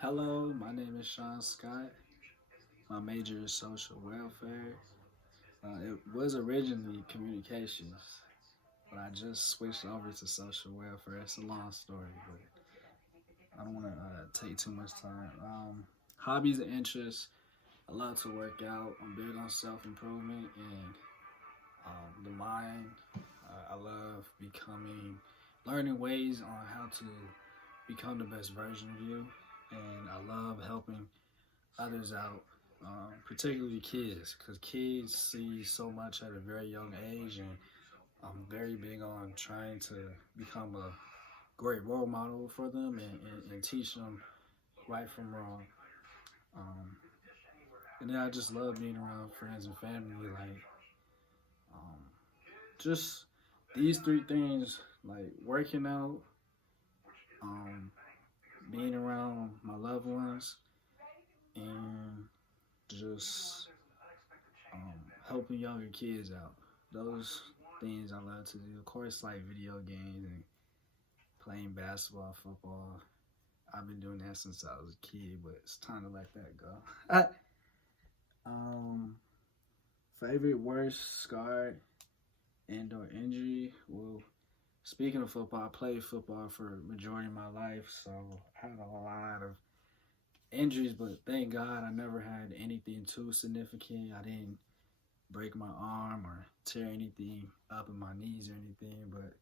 Hello, my name is Sean Scott. My major is social welfare. It was originally communications, but I just switched over to social welfare. It's a long story, but I don't want to take too much time. Hobbies and interests. I love to work out. I'm big on self improvement and the mind. I love learning ways on how to become the best version of you, and I love helping others out, particularly kids, because kids see so much at a very young age, and I'm very big on trying to become a great role model for them and teach them right from wrong. Um, and then I just love being around friends and family, like um, just these three things, like working out, um, being around my loved ones, and just helping younger kids out. Those things I love to do. Of course, like video games and playing basketball, football. I've been doing that since I was a kid, but it's time to let that go. um, Favorite worst scar and or injury. Well, speaking of football, I played football for a majority of my life, so I had a lot of injuries. But thank God I never had anything too significant. I didn't break my arm or tear anything up in my knees or anything, but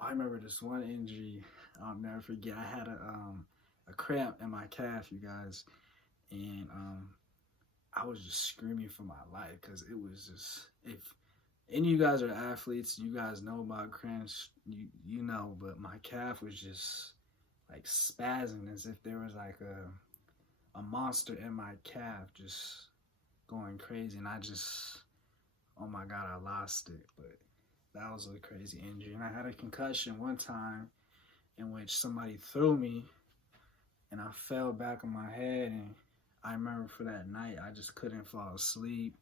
I remember this one injury I'll never forget. I had a cramp in my calf, you guys, and I was just screaming for my life because it was just, if any of you guys are athletes, you guys know about cramps, you know, but my calf was just like spazzing as if there was like a monster in my calf just going crazy, and I just, oh my God, I lost it. But that was a crazy injury. And I had a concussion one time in which somebody threw me and I fell back on my head. And I remember for that night, I just couldn't fall asleep.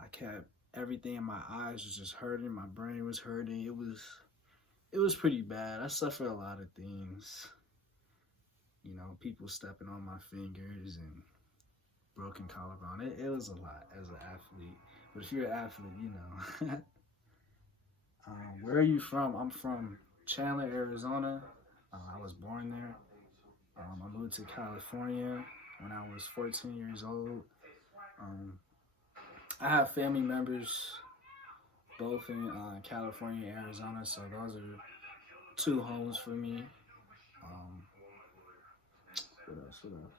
I kept, everything in my eyes was just hurting. My brain was hurting. It was pretty bad. I suffered a lot of things. You know, people stepping on my fingers and broken collarbone. It was a lot as an athlete. But if you're an athlete, you know. Where are you from? I'm from Chandler, Arizona. I was born there. I moved to California when I was 14 years old. Um, I have family members both in California and Arizona, so those are two homes for me. Um, what else? What else?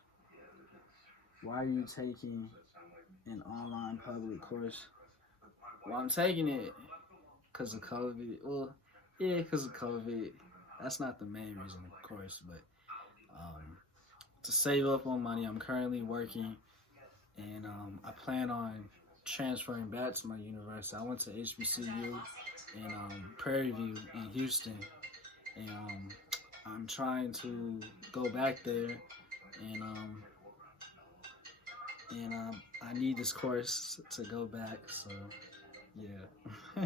Why are you taking an online public course? Well, I'm taking it because of COVID. Well, yeah, because of COVID. That's not the main reason, of course, but um, to save up on money, I'm currently working, and I plan on transferring back to my university. I went to HBCU in Prairie View in Houston, and I'm trying to go back there, and I need this course to go back. So yeah.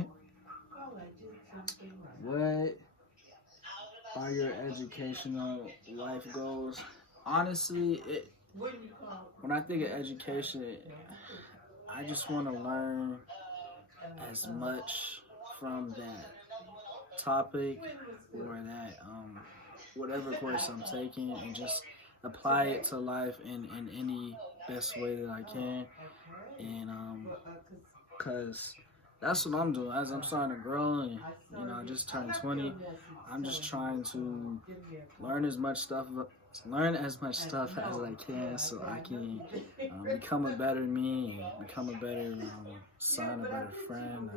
What are your educational life goals? Honestly, when I think of education, I just want to learn as much from that topic or that whatever course I'm taking, and just apply it to life in any best way that I can. And cause that's what I'm doing as I'm starting to grow, and I just turned 20. I'm just trying to learn as much stuff learn as much stuff as I can so I can become a better me and become a better son, a better friend,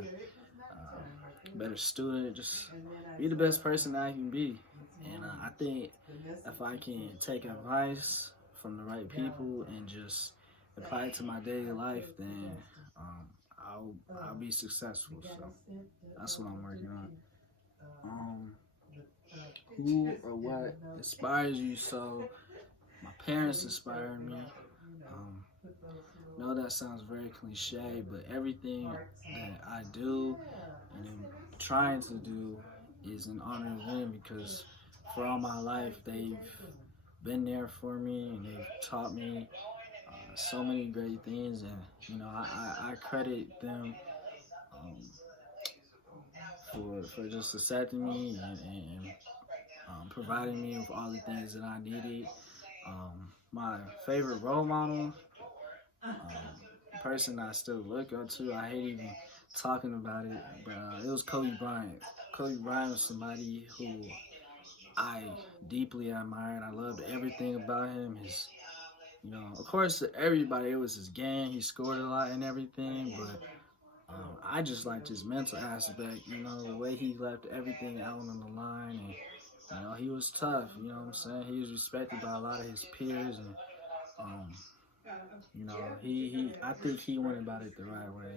a better student, just be the best person that I can be. And I think if I can take advice from the right people and just apply it to my daily life, then um, I'll be successful. So that's what I'm working on. Um, who or what inspires you? So my parents inspire me. Um, I know that sounds very cliche, but everything that I do and am trying to do is in honor of them, because for all my life. They've been there for me, and they've taught me so many great things. And I credit them um, for just accepting me and providing me with all the things that I needed. My favorite role model, person I still look up to. I hate even talking about it, but it was Kobe Bryant. Kobe Bryant was somebody who I deeply admired. I loved everything about him. Of course, everybody, it was his game. He scored a lot and everything, but I just liked his mental aspect. The way he left everything out on the line, and he was tough. You know what I'm saying? He was respected by a lot of his peers, and um, I think he went about it the right way.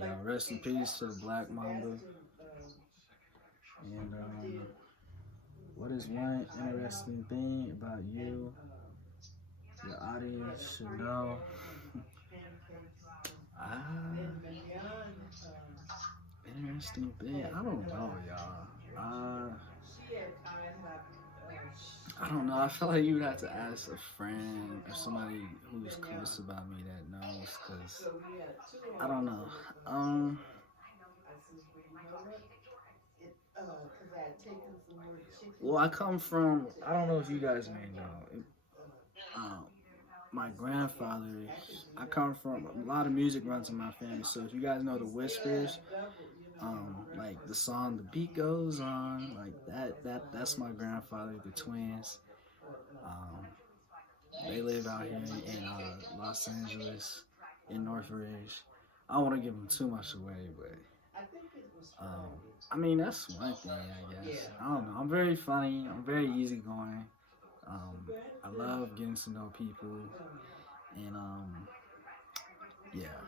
And, rest in peace to the Black Mamba. And what is one interesting thing about you your audience should know? Interesting thing. I don't know, y'all. I don't know. I feel like you would have to ask a friend or somebody who's close about me that knows, because I don't know. Um, well, I come from. I don't know if you guys may know. Um, my grandfather. I come from a lot of music runs in my family. So if you guys know the Whispers, like the song "The Beat Goes On," like that's my grandfather. The Twins. Um, they live out here in Los Angeles, in Northridge. I don't want to give them too much away, but um, I mean that's one thing, I guess. I don't know. I'm very funny. I'm very easygoing. I love getting to know people, and yeah.